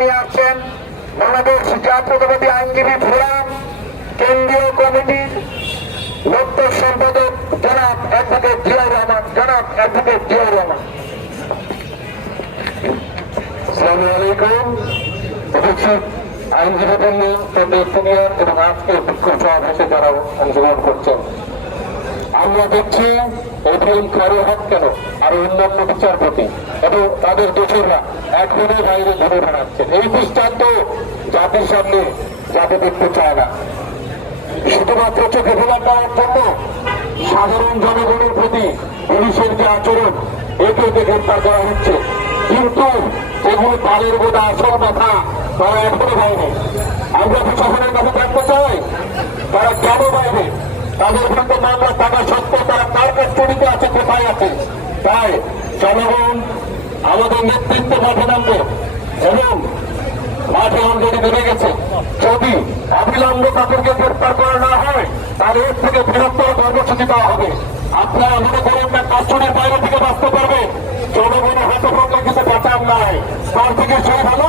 নিয়ে আসছেন বাংলাদেশ জাতীয়তাবাদী আইনজীবী ফোরাম কেন্দ্রীয় কমিটির দপ্তর সম্পাদক জনাব অ্যাডভোকেট জিয়াউর রহমান। আসসালামু আলাইকুম। উপস্থিত আইনজীবীবৃন্দ, সিনিয়র এবং আজকে বিক্ষোভ সমাবেশে যারা অংশগ্রহণ করছেন, আমরা দেখছি এটিএম খায়রুল হক কেন আরো অন্যান্য বিচারপতি এবং তাদের দোষরা এখনো বাইরে ঘুরে বেড়াচ্ছেন। এই দৃষ্টান্ত জাতির সামনে জাতি দেখতে চায় না। শুধুমাত্র চোখে ধোলা পাওয়ার জন্য সাধারণ জনগণের প্রতি পুলিশের যে আচরণ, একে গ্রেফতার করা হচ্ছে, কিন্তু এগুলো তালের বোধা আসল কথা তারা এখনো বাইরে। আমরা প্রশাসনের কাছে জানতে চাই তারা কেন বাইরে, তাদের বিরুদ্ধে মামলা থাকা সত্ত্বেও তারা কার কাস্টডিতে আছে, কোথায় আছে। তাই জনগণ আমাদের নেতৃত্ব মাঠে নামবে এবং মাঠে অলরেডি নেমে গেছে। যদি অবিলম্বে তাদেরকে গ্রেফতার করা না হয় তাহলে এর থেকে বৃহত্তর কর্মসূচি দেওয়া হবে। আপনারা মনে করেন না কাস্টডির বাইরে থেকে বাঁচতে পারবে, জনগণের হতভম্ব কিছু বাঁচান নাই। তার থেকে সেই ভালো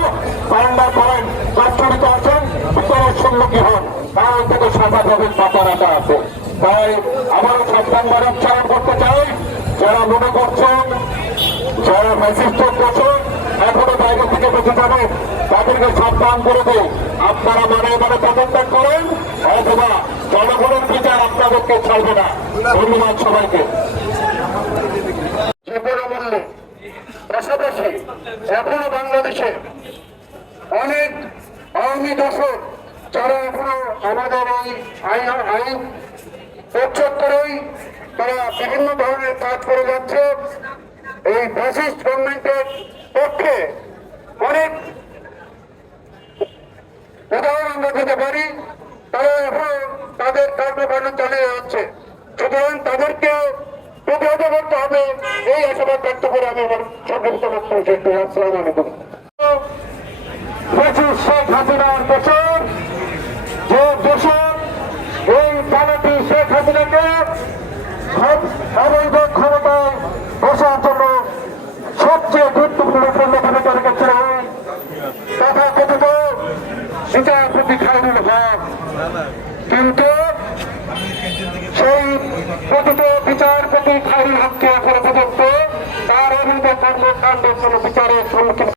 সারেন্ডার করেন, কাস্টডিতে আসেন, ভিতরের সম্মুখী হন, তার থেকে সজাগ হবেন, বাঁচার আশা আছে। তাই আবারও সাবধানবার উচ্চারণ করতে চাই, যারা মনে করছেন যারা ফ্যাসিস্টের দোষর এখনো বাইরে থেকে বেঁচে যাবেন তাদেরকে সাবধান করে দেয়। আপনারা মানে পদত্যাগ করেন অথবা জনগণের বিচার আপনাদেরকে ছাড়বে না। ধন্যবাদ সবাইকে। পাশাপাশি এখনো বাংলাদেশে অনেক আওয়ামী দোষর যারা এখনো আমাদের এই আইন পঁচাত্তরেই তারা বিভিন্ন ধরনের কাজ করে যাচ্ছে। এই ফ্যাসিস্ট গভর্নমেন্টের পক্ষে অনেক উদাহরণ আমরা দিতে পারি। তারা এখন তাদের কর্মকাণ্ড চালিয়ে যাচ্ছে, সুতরাং তাদেরকে প্রতিহত করতে হবে, এই আশাবাদ ব্যক্ত করে আমি আমার সংক্ষিপ্ত বক্তব্য শেষ করি। আসসালামু আলাইকুম। শেখ হাসিনার দোষর যে দোষর এই পালাটি শেখ হাসিনাকে অবৈধ ক্ষমতায় বসার জন্য সবচেয়ে গুরুত্বপূর্ণ ভূমিকা রেখেছিল তথাকথিত বিচারপতি খায়রুল হক। কিন্তু সেই কথিত বিচারপতি খায়রুল হককে এখনো পর্যন্ত তার অবৈধ কর্মকাণ্ড কোনো বিচারের সম্মুখীন